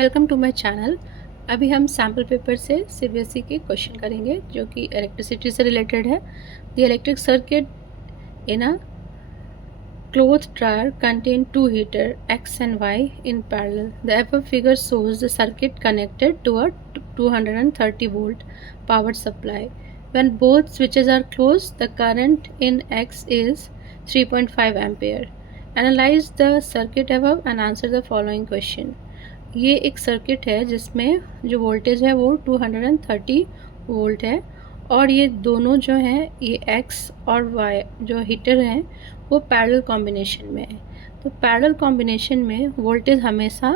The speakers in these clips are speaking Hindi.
Welcome to my channel. अभी हम सैम्पल पेपर से सीबीएसई के क्वेश्चन करेंगे जो कि इलेक्ट्रिसिटी से रिलेटेड है। The electric circuit in a cloth dryer contain two heater X and Y in parallel. The above figure shows the circuit connected to a 230 volt power supply. When both switches are closed, the current in X is 3.5 ampere. Analyze the circuit above and answer the following question. ये एक सर्किट है जिसमें जो वोल्टेज है वो 230 वोल्ट है और ये दोनों जो हैं ये एक्स और वाई जो हीटर हैं वो पैरेलल कॉम्बिनेशन में है। तो पैरेलल कॉम्बिनेशन में वोल्टेज हमेशा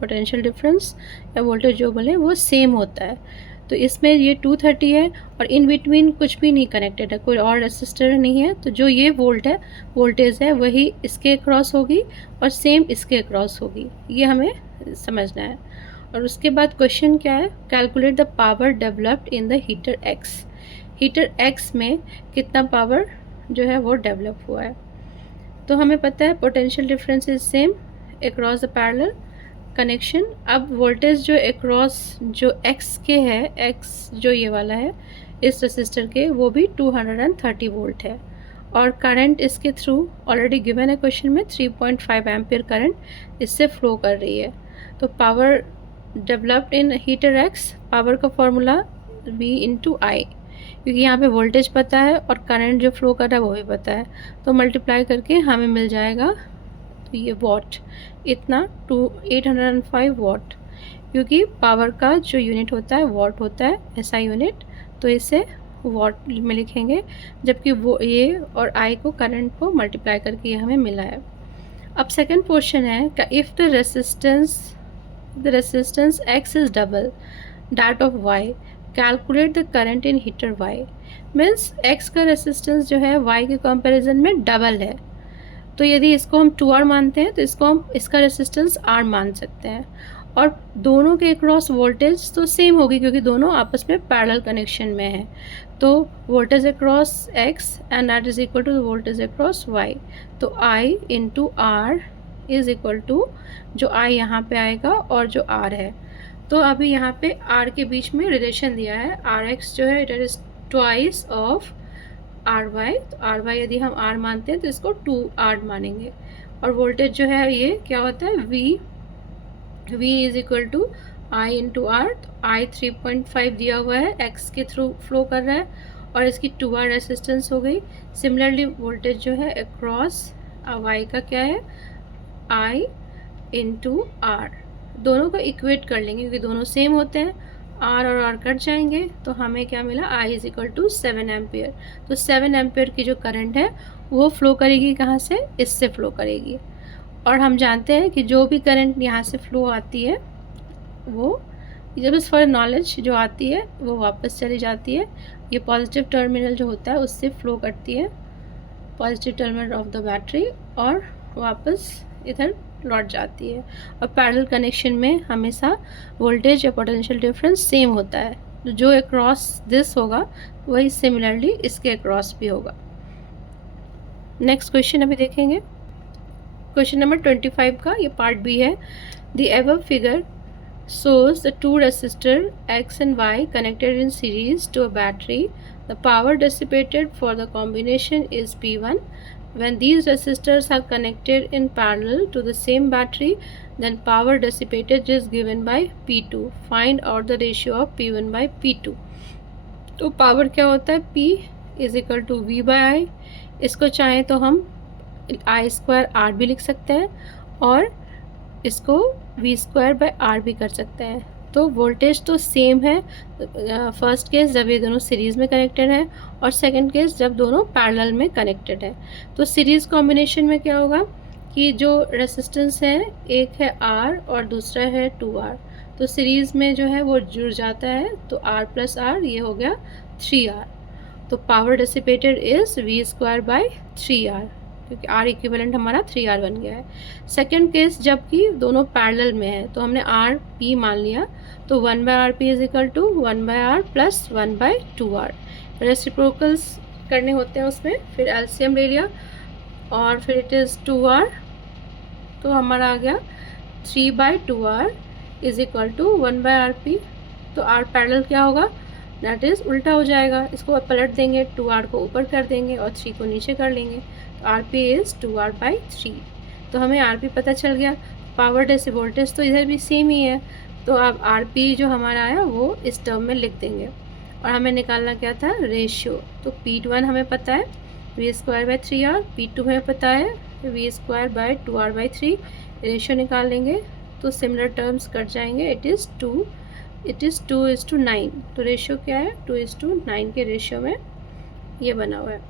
पोटेंशियल डिफरेंस या वोल्टेज जो बोले वो सेम होता है। तो इसमें ये 230 है और इन बिटवीन कुछ भी नहीं कनेक्टेड है, कोई और रेसिस्टर नहीं है। तो जो ये वोल्टेज है वही इसके अक्रॉस होगी और सेम इसके अक्रॉस होगी, ये हमें समझना है। और उसके बाद क्वेश्चन क्या है, calculate the power developed in the heater x. Heater x में कितना पावर जो है वो डेवलप हुआ है। तो हमें पता है potential difference is same across the parallel connection. अब वोल्टेज जो अक्रॉस जो एक्स के है, एक्स जो ये वाला है इस रेसिस्टर के, वो भी 230 वोल्ट है और करंट इसके थ्रू ऑलरेडी गिवन है क्वेश्चन में 3.5 एम्पियर करंट इससे फ्लो कर रही है। तो power developed in heater x, power का फॉर्मूला V इंटू आई, क्योंकि यहाँ पे वोल्टेज पता है और करंट जो फ्लो कर रहा है वो भी पता है, तो मल्टीप्लाई करके हमें मिल जाएगा। तो ये वॉट इतना 805 वॉट, क्योंकि पावर का जो यूनिट होता है वॉट होता है, ऐसा यूनिट, तो इसे वॉट में लिखेंगे, जबकि वो ये और आई को करंट को मल्टीप्लाई करके ये हमें मिला है। अब सेकंड क्वेश्चन है कि if the resistance X is double that of Y, calculate the current in heater Y. Means X का रेसिस्टेंस जो है वाई के कंपैरिजन में डबल है, तो यदि इसको हम 2R मानते हैं तो इसको हम इसका रेसिस्टेंस R मान सकते हैं। और दोनों के अक्रॉस वोल्टेज तो सेम होगी क्योंकि दोनों आपस में पैरेलल कनेक्शन में है। तो voltage across X and that is equal to voltage across Y। तो I into R is equal to जो I यहाँ पे आएगा और जो R है। तो अभी यहाँ पे R के बीच में रिलेशन दिया है, RX जो है it is twice of RY। तो RY यदि हम R मानते हैं तो इसको 2R मानेंगे। और वोल्टेज जो है ये क्या होता है, V is equal to I into R। तो I 3.5 दिया हुआ है, X के थ्रू फ्लो कर रहा है और इसकी 2R रेसिस्टेंस हो गई। सिमिलरली वोल्टेज जो है अक्रॉस Y का क्या है, I इंटू R। दोनों को इक्वेट कर लेंगे क्योंकि दोनों सेम होते हैं, R और R कट जाएंगे तो हमें क्या मिला, I is equal to 7 ampere. तो 7 एम्पियर की जो करंट है वो फ्लो करेगी कहाँ से, इससे फ्लो करेगी। और हम जानते हैं कि जो भी करंट यहाँ से फ्लो आती है वो जब इस फॉर नॉलेज जो आती है वो वापस चली जाती है। ये पॉजिटिव टर्मिनल जो होता है उससे फ्लो करती है, positive terminal of the battery, और वापस इधर लौट जाती है। और पैरेलल कनेक्शन में हमेशा वोल्टेज या पोटेंशियल डिफरेंस सेम होता है, तो जो अक्रॉस दिस होगा वही सिमिलरली इसके अक्रॉस भी होगा। नेक्स्ट क्वेश्चन अभी देखेंगे, क्वेश्चन नंबर 25 का ये पार्ट बी है। The above figure shows the two resistor X and Y connected in series to a battery. The power dissipated for the combination is P1. When these resistors are connected in parallel to the same battery, then power dissipated is given by P2. Find out the ratio of P1 by P2. तो पावर क्या होता है, P is equal to V by I. इसको चाहें तो हम I स्क्वायर R भी लिख सकते हैं और इसको V स्क्वायर बाई R भी कर सकते हैं। तो वोल्टेज तो सेम है, फर्स्ट केस जब ये दोनों सीरीज़ में कनेक्टेड है और सेकंड केस जब दोनों पैरेलल में कनेक्टेड है। तो सीरीज़ कॉम्बिनेशन में क्या होगा कि जो रेसिस्टेंस है एक है R और दूसरा है 2R, तो सीरीज़ में जो है वो जुड़ जाता है, तो R प्लस R ये हो गया 3R। तो power dissipated is V square by 3R, क्योंकि R इक्विवेलेंट हमारा 3R बन गया है। सेकेंड केस जबकि दोनों पैरेलल में है तो हमने R P मान लिया, तो 1 by R P is equal to 1 by R plus 1 by 2R। Reciprocals करने होते हैं उसमें, फिर एलसीएम ले लिया और फिर इट इज़ 2R, तो हमारा आ गया 3 by 2R is equal to 1/RP। तो R पैरेलल क्या होगा, दैट इज़ उल्टा हो जाएगा, इसको पलट देंगे, 2R को ऊपर कर देंगे और 3 को नीचे कर लेंगे, तो RP इज़ 2R/3। तो हमें RP पता चल गया। पावर डेसी वोल्टेज तो इधर भी सेम ही है, तो अब RP जो हमारा आया वो इस टर्म में लिख देंगे। और हमें निकालना क्या था, रेशियो। तो P1 हमें पता है V²/3R, P2 हमें पता है V²/2R/3, रेशियो निकाल लेंगे तो सिमिलर टर्म्स कट जाएंगे। It is 2:9। तो रेशियो क्या है, 2:9 के रेशियो में ये बना हुआ है।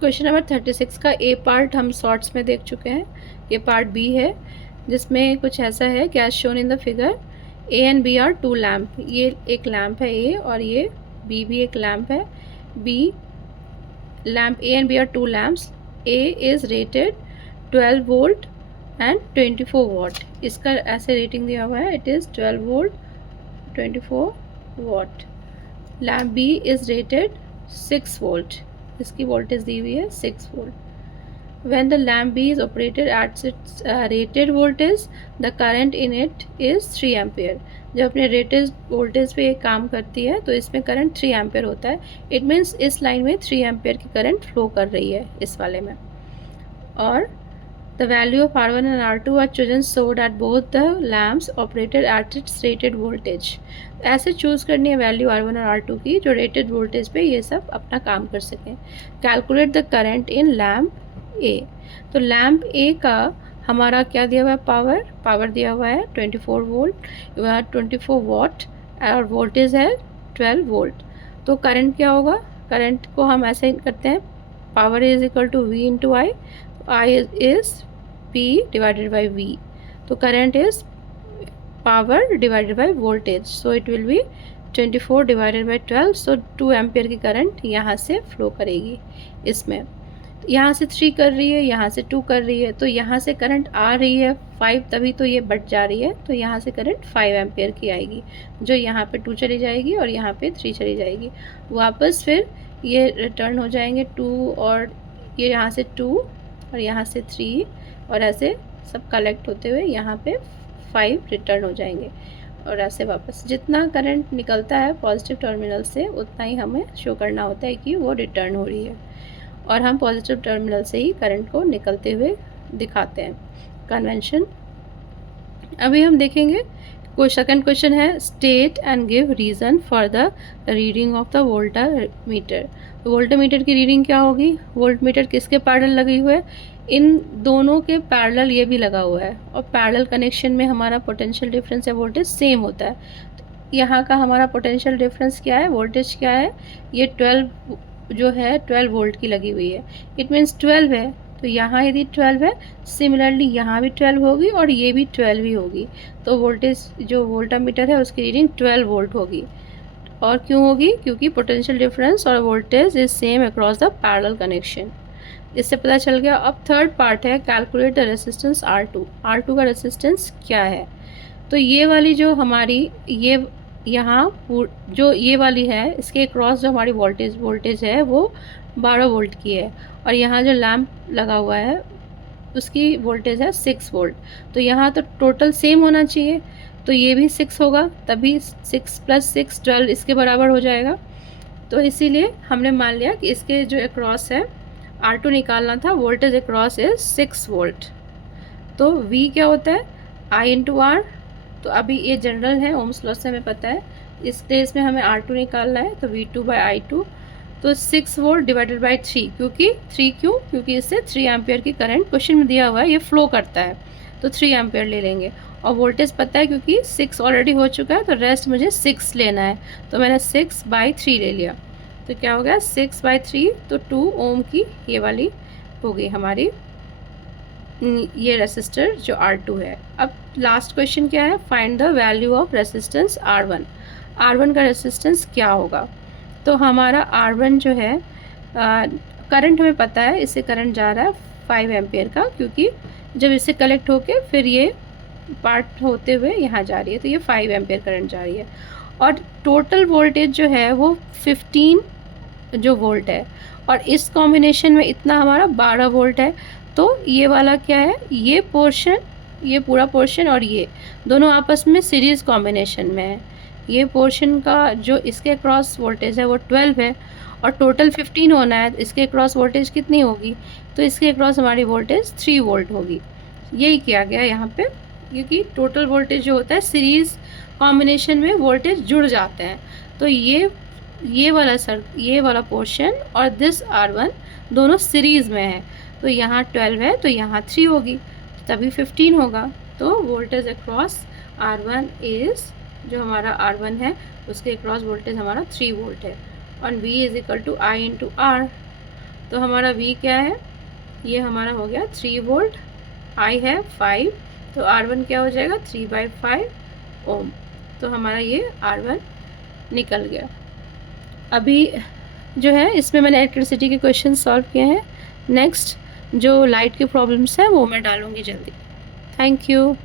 क्वेश्चन नंबर 36 का ए पार्ट हम शॉर्ट्स में देख चुके हैं, ये पार्ट बी है जिसमें कुछ ऐसा है कि as shown in the figure A and B are 2 lamp. ये एक लैम्प है ए और ये बी भी एक लैम्प है B. Lamp A and B are 2 lamps. A is rated 12 volt and 24 watt. इसका ऐसे रेटिंग दिया हुआ है, it is 12 volt 24 watt. Lamp B is rated 6 volt, इसकी वोल्टेज दी हुई है 6 volt. When the lamp B is operated at its rated voltage, the current in it is 3 ampere. जब अपने रेटेड वोल्टेज पे काम करती है तो इसमें करंट 3 एम्पेयर होता है। इट मीन्स इस लाइन में 3 एम्पेयर की करंट फ्लो कर रही है इस वाले में। और the value of R1 and R2 are chosen so that both the lamps operated at its rated voltage. ऐसे चूज़ करनी है वैल्यू R1 और R2 की जो रेटेड वोल्टेज पे ये सब अपना काम कर सकें। Calculate the current in lamp A. तो लैम्प ए का हमारा क्या दिया हुआ है, पावर दिया हुआ है 24 वोल्ट 24 वॉट और वोल्टेज है 12 वोल्ट। तो करंट क्या होगा, करंट को हम ऐसे करते हैं, power is equal to V into I, I is P divided by V। तो current is power divided by voltage, so it will be 24 divided by 12। So 2 ampere की करंट यहाँ से फ्लो करेगी इसमें। यहाँ से 3 कर रही है, यहाँ से 2 कर रही है, तो यहाँ से करंट आ रही है 5, तभी तो ये बढ़ जा रही है। तो यहाँ से करंट 5 एम्पेयर की आएगी जो यहाँ पे 2 चली जाएगी और यहाँ पे 3 चली जाएगी। वापस फिर ये रिटर्न हो जाएंगे 2 और ये यहाँ से 2 और यहाँ से 3 और ऐसे सब कलेक्ट होते हुए यहाँ पे 5 रिटर्न हो जाएंगे। और ऐसे वापस जितना करंट निकलता है पॉजिटिव टर्मिनल से उतना ही हमें शो करना होता है कि वो रिटर्न हो रही है, और हम पॉजिटिव टर्मिनल से ही करंट को निकलते हुए दिखाते हैं कन्वेंशन। अभी हम देखेंगे कोई सेकंड क्वेश्चन है, state and give reason for the reading of the voltameter. Voltameter की रीडिंग क्या होगी, वोल्टमीटर किसके पैरेलल लगी हुई है, इन दोनों के पैरेलल ये भी लगा हुआ है और पैरेलल कनेक्शन में हमारा पोटेंशियल डिफरेंस या वोल्टेज सेम होता है। तो यहाँ का हमारा पोटेंशियल डिफरेंस क्या है, वोल्टेज क्या है, ये 12 जो है 12 वोल्ट की लगी हुई है। इट मीन्स 12 है, तो यहाँ यदि 12 है सिमिलरली यहाँ भी 12 होगी और ये भी 12 ही होगी। तो वोल्टेज जो वोल्टामीटर है उसकी रीडिंग 12 वोल्ट होगी। और क्यों होगी, क्योंकि पोटेंशियल डिफरेंस और voltage is same across the parallel connection. इससे पता चल गया। अब थर्ड पार्ट है, calculate the resistance R2। R2 का रेसिस्टेंस क्या है। तो ये वाली जो हमारी ये यहाँ जो ये वाली है इसके क्रॉस जो हमारी वोल्टेज है वो 12 वोल्ट की है, और यहाँ जो लैम्प लगा हुआ है उसकी वोल्टेज है 6 वोल्ट। तो यहाँ तो टोटल सेम होना चाहिए, तो ये भी 6 होगा, तभी 6 + 6 12 इसके बराबर हो जाएगा। तो इसीलिए हमने मान लिया कि इसके जो अक्रॉस है R2 निकालना था, वोल्टेज अक्रॉस इज 6 वोल्ट। तो V क्या होता है, I इंटू R। तो अभी ये जनरल है, ओम्स लॉ से हमें पता है, इस केस में हमें R2 निकालना है, तो V2/I2। तो 6 वोल्ट डिवाइडेड बाई 3, क्योंकि 3 क्योंकि इससे 3 एम्पेयर की करंट क्वेश्चन में दिया हुआ है, ये फ्लो करता है, तो 3 एम्पेयर ले लेंगे। और वोल्टेज पता है क्योंकि 6 ऑलरेडी हो चुका है, तो रेस्ट मुझे 6 लेना है, तो मैंने 6/3 ले लिया। तो क्या हो गया 6/3, तो 2 ओम की ये वाली हो गई हमारी ये रेसिस्टर जो R2 है। अब लास्ट क्वेश्चन क्या है, find the value of resistance R1। R1 का रेसिस्टेंस क्या होगा। तो हमारा R1 जो है करंट हमें पता है, इससे करंट जा रहा है 5 एम्पेयर का, क्योंकि जब इससे कलेक्ट होके फिर ये पार्ट होते हुए यहाँ जा रही है, तो ये 5 एम्पेयर करंट जा रही है। और टोटल वोल्टेज जो है वो 15 जो वोल्ट है, और इस कॉम्बिनेशन में इतना हमारा 12 वोल्ट है। तो ये वाला क्या है, ये पोर्शन ये पूरा पोर्शन और ये दोनों आपस में सीरीज़ कॉम्बिनेशन में है। ये पोर्शन का जो इसके अक्रॉस वोल्टेज है वो 12 है और टोटल 15 होना है, इसके अक्रॉस वोल्टेज कितनी होगी, तो इसके अक्रॉस हमारी वोल्टेज 3 वोल्ट होगी। यही किया गया यहाँ पे, क्योंकि टोटल वोल्टेज जो होता है सीरीज़ कॉम्बिनेशन में वोल्टेज जुड़ जाते हैं। तो ये वाला पोर्शन और दिस R1 दोनों सीरीज़ में है, तो यहाँ 12 है तो यहाँ 3 होगी, तभी 15 होगा। तो वोल्टेज अक्रॉस R1 इज़, जो हमारा R1 है उसके अक्रॉस वोल्टेज हमारा 3 वोल्ट है और V is equal to I into R। तो हमारा V क्या है, ये हमारा हो गया 3 वोल्ट, I है 5, तो R1 क्या हो जाएगा 3/5 ओम। तो हमारा ये R1 निकल गया। अभी जो है इसमें मैंने इलेक्ट्रिसिटी के क्वेश्चन सॉल्व किए हैं। नेक्स्ट जो लाइट के प्रॉब्लम्स हैं वो मैं डालूँगी जल्दी। Thank you.